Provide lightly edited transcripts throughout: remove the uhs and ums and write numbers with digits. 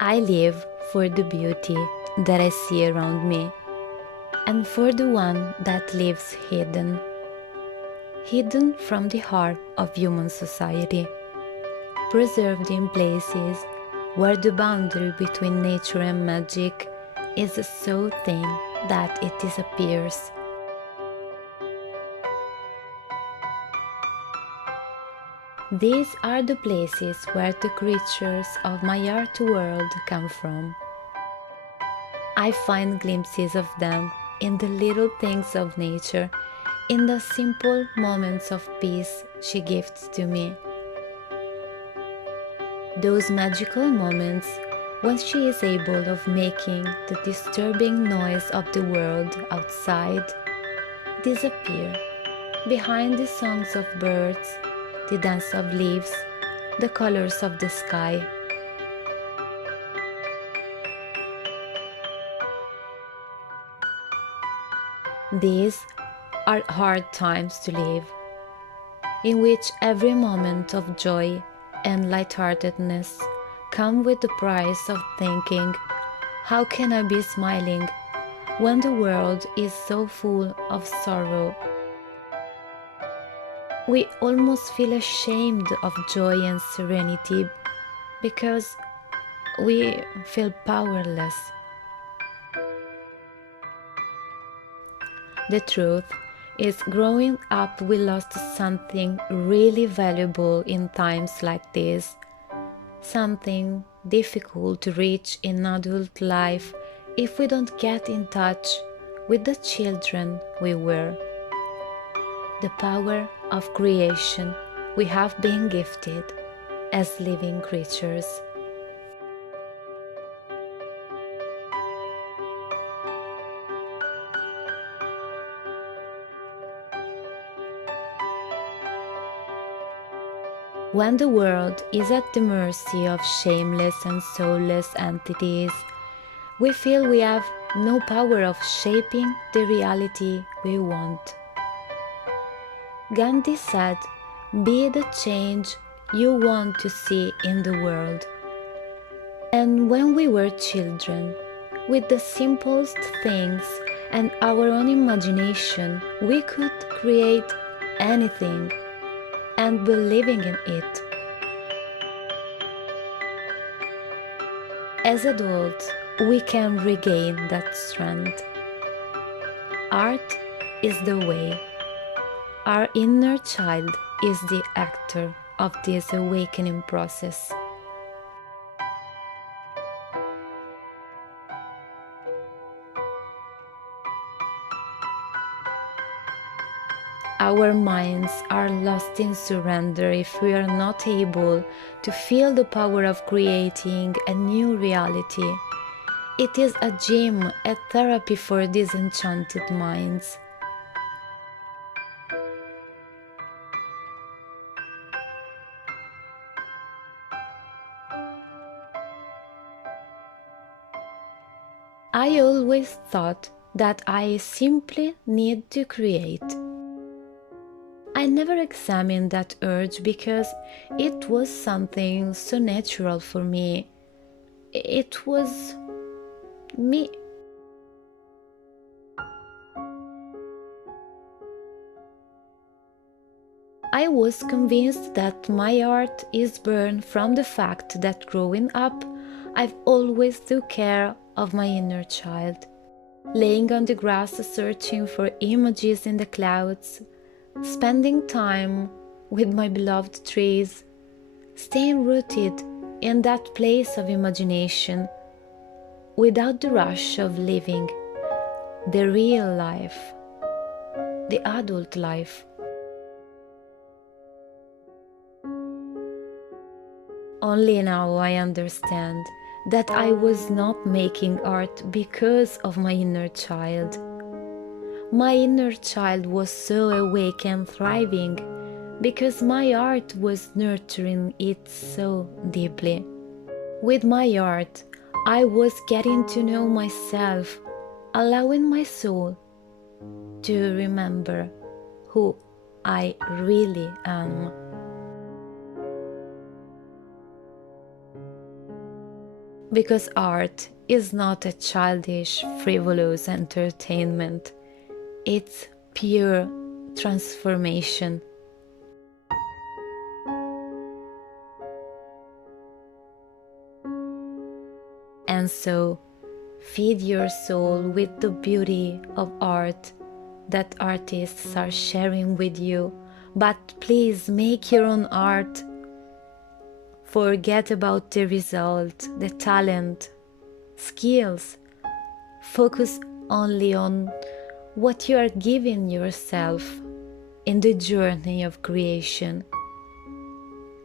I live for the beauty that I see around me, and for the one that lives hidden from the heart of human society, preserved in places where the boundary between nature and magic is so thin that it disappears. These are the places where the creatures of my art world come from. I find glimpses of them in the little things of nature, in the simple moments of peace she gives to me. Those magical moments when she is able of making the disturbing noise of the world outside disappear behind the songs of birds, the dance of leaves, the colors of the sky. These are hard times to live, in which every moment of joy and lightheartedness come with the price of thinking, how can I be smiling when the world is so full of sorrow? We almost feel ashamed of joy and serenity because we feel powerless. The truth is, growing up we lost something really valuable in times like this, something difficult to reach in adult life if we don't get in touch with the children we were. The power of creation we have been gifted as living creatures. When the world is at the mercy of shameless and soulless entities, we feel we have no power of shaping the reality we want. Gandhi said, "Be the change you want to see in the world." And when we were children, with the simplest things and our own imagination, we could create anything and believing in it. As adults, we can regain that strength. Art is the way. Our inner child is the actor of this awakening process. Our minds are lost in surrender if we are not able to feel the power of creating a new reality. It is a gym, a therapy for disenchanted minds. I always thought that I simply need to create. I never examined that urge because it was something so natural for me. It was me. I was convinced that my art is born from the fact that growing up, I've always took care of my inner child, laying on the grass searching for images in the clouds, spending time with my beloved trees, staying rooted in that place of imagination without the rush of living the real life, the adult life. Only now I understand that I was not making art because of my inner child. My inner child was so awake and thriving because my art was nurturing it so deeply. With my art, I was getting to know myself, allowing my soul to remember who I really am. Because art is not a childish, frivolous entertainment. It's pure transformation. And so, feed your soul with the beauty of art that artists are sharing with you. But please make your own art. Forget about the result, the talent, skills. Focus only on what you are giving yourself in the journey of creation.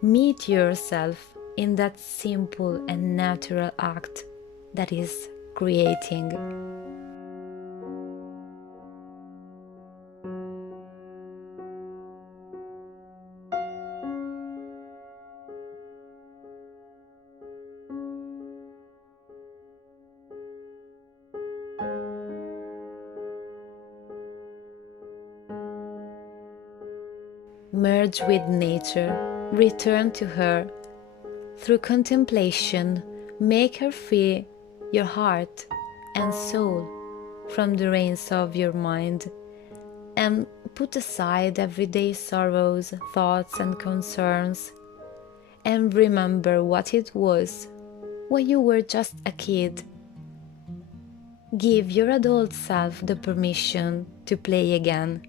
Meet yourself in that simple and natural act that is creating. Merge with nature, return to her. Through contemplation, make her free your heart and soul from the reins of your mind, and put aside everyday sorrows, thoughts and concerns, and remember what it was when you were just a kid. Give your adult self the permission to play again,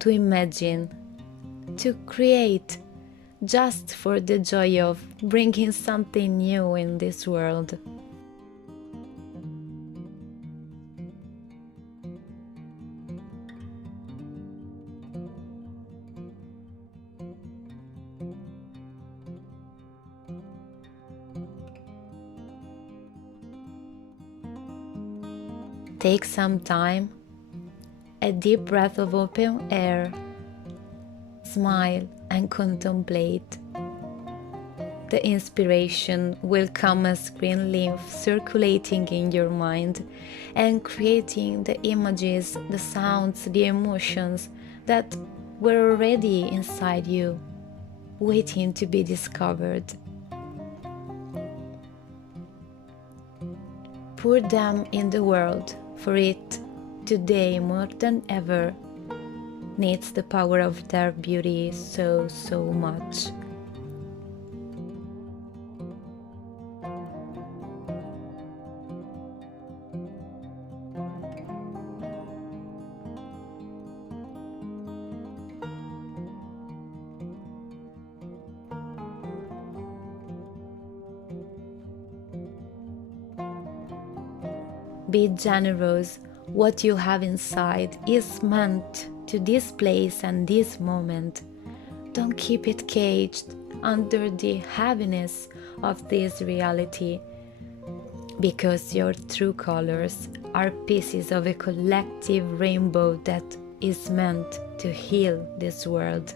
to imagine, to create, just for the joy of bringing something new in this world. Take some time, a deep breath of open air. Smile and contemplate. The inspiration will come as green lymph circulating in your mind and creating the images, the sounds, the emotions that were already inside you, waiting to be discovered. Pour them in the world, for it, today more than ever, needs the power of their beauty so much. Be generous. What you have inside is meant to this place and this moment. Don't keep it caged under the heaviness of this reality, because your true colors are pieces of a collective rainbow that is meant to heal this world.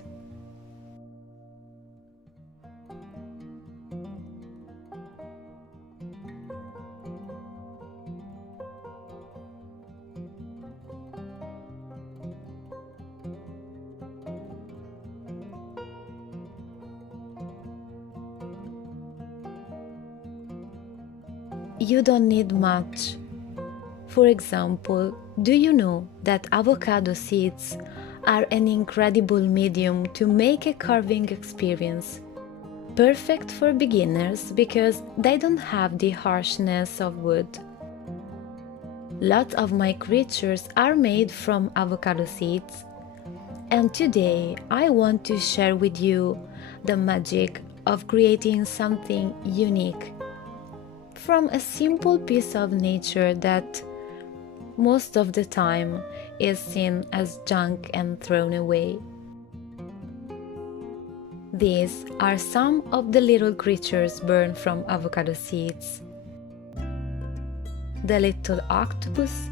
You don't need much. For example, do you know that avocado seeds are an incredible medium to make a carving experience? Perfect for beginners because they don't have the harshness of wood. Lots of my creatures are made from avocado seeds, and today I want to share with you the magic of creating something unique from a simple piece of nature that most of the time is seen as junk and thrown away. These are some of the little creatures born from avocado seeds. The little octopus,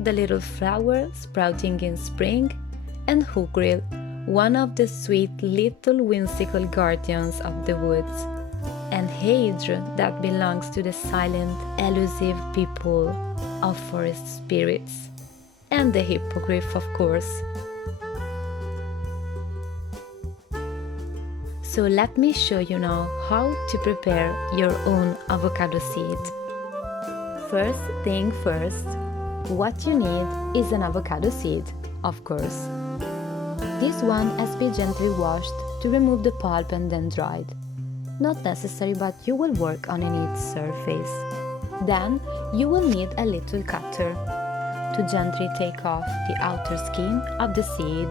the little flower sprouting in spring, and hookrill, one of the sweet little whimsical guardians of the woods, and Hydra, that belongs to the silent, elusive people of forest spirits, and the hippogriff, of course. So let me show you now how to prepare your own avocado seed. First thing first, what you need is an avocado seed, of course. This one has been gently washed to remove the pulp and then dried. Not necessary, but you will work on a neat surface. Then you will need a little cutter to gently take off the outer skin of the seed,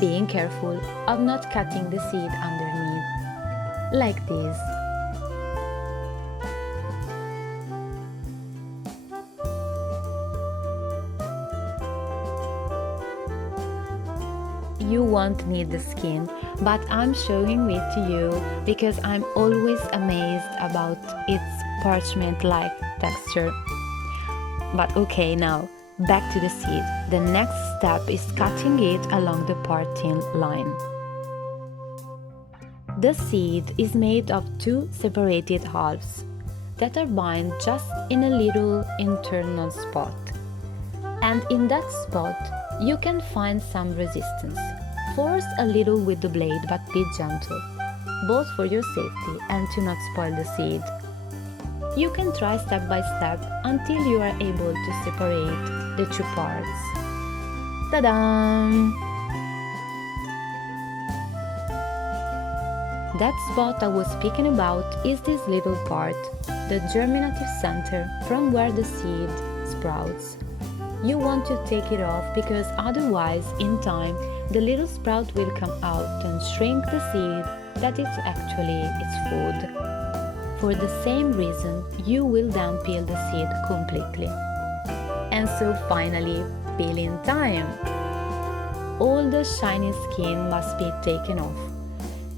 being careful of not cutting the seed underneath, like this. You won't need the skin, but I'm showing it to you because I'm always amazed about its parchment-like texture. But okay, now back to the seed. The next step is cutting it along the parting line. The seed is made of two separated halves that are bound just in a little internal spot. And in that spot, you can find some resistance. Force a little with the blade, but be gentle, both for your safety and to not spoil the seed. You can try step by step until you are able to separate the two parts. Ta-da! That spot I was speaking about is this little part, the germinative center from where the seed sprouts. You want to take it off because otherwise, in time, the little sprout will come out and shrink the seed that is actually its food. For the same reason, you will then peel the seed completely. And so finally, peeling time! All the shiny skin must be taken off.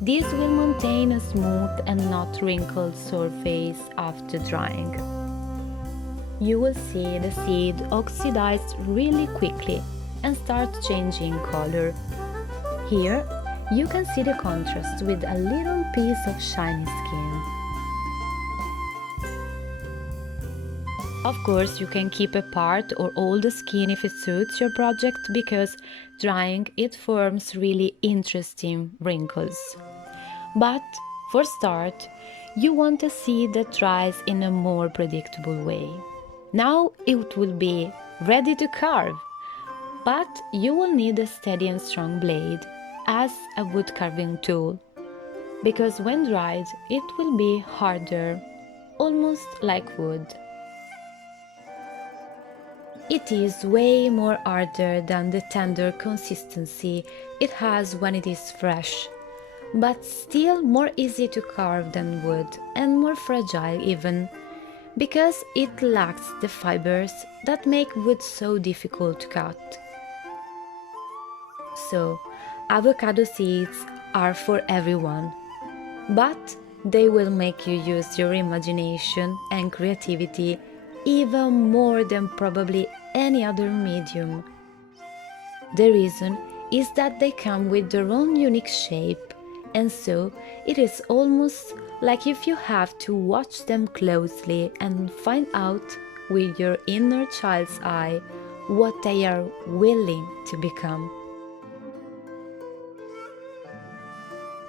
This will maintain a smooth and not wrinkled surface after drying. You will see the seed oxidize really quickly and start changing color. Here, you can see the contrast with a little piece of shiny skin. Of course, you can keep a part or all the skin if it suits your project, because drying it forms really interesting wrinkles. But for start, you want a seed that dries in a more predictable way. Now it will be ready to carve, but you will need a steady and strong blade as a wood carving tool, because when dried it will be harder, almost like wood. It is way more harder than the tender consistency it has when it is fresh, but still more easy to carve than wood and more fragile even, because it lacks the fibers that make wood so difficult to cut. So, avocado seeds are for everyone, but they will make you use your imagination and creativity even more than probably any other medium. The reason is that they come with their own unique shape, and so it is almost like if you have to watch them closely and find out with your inner child's eye what they are willing to become.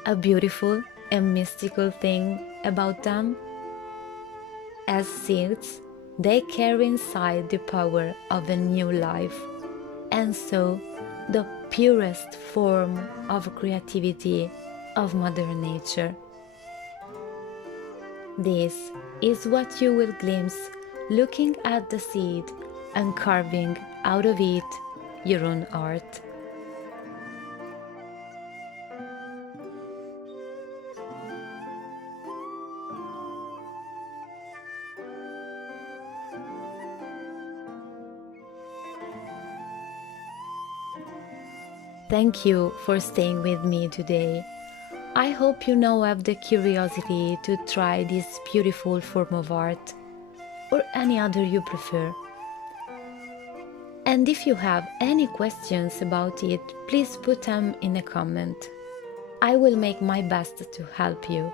A beautiful and mystical thing about them, as seeds, they carry inside the power of a new life, and so the purest form of creativity of Mother Nature. This is what you will glimpse looking at the seed and carving out of it your own art. Thank you for staying with me today. I hope you now have the curiosity to try this beautiful form of art, or any other you prefer. And if you have any questions about it, please put them in a comment. I will make my best to help you.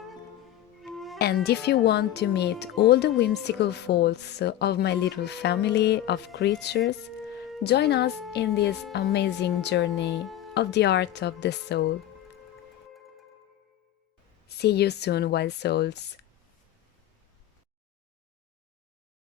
And if you want to meet all the whimsical folds of my little family of creatures, join us in this amazing journey of the art of the soul. See you soon, wild souls.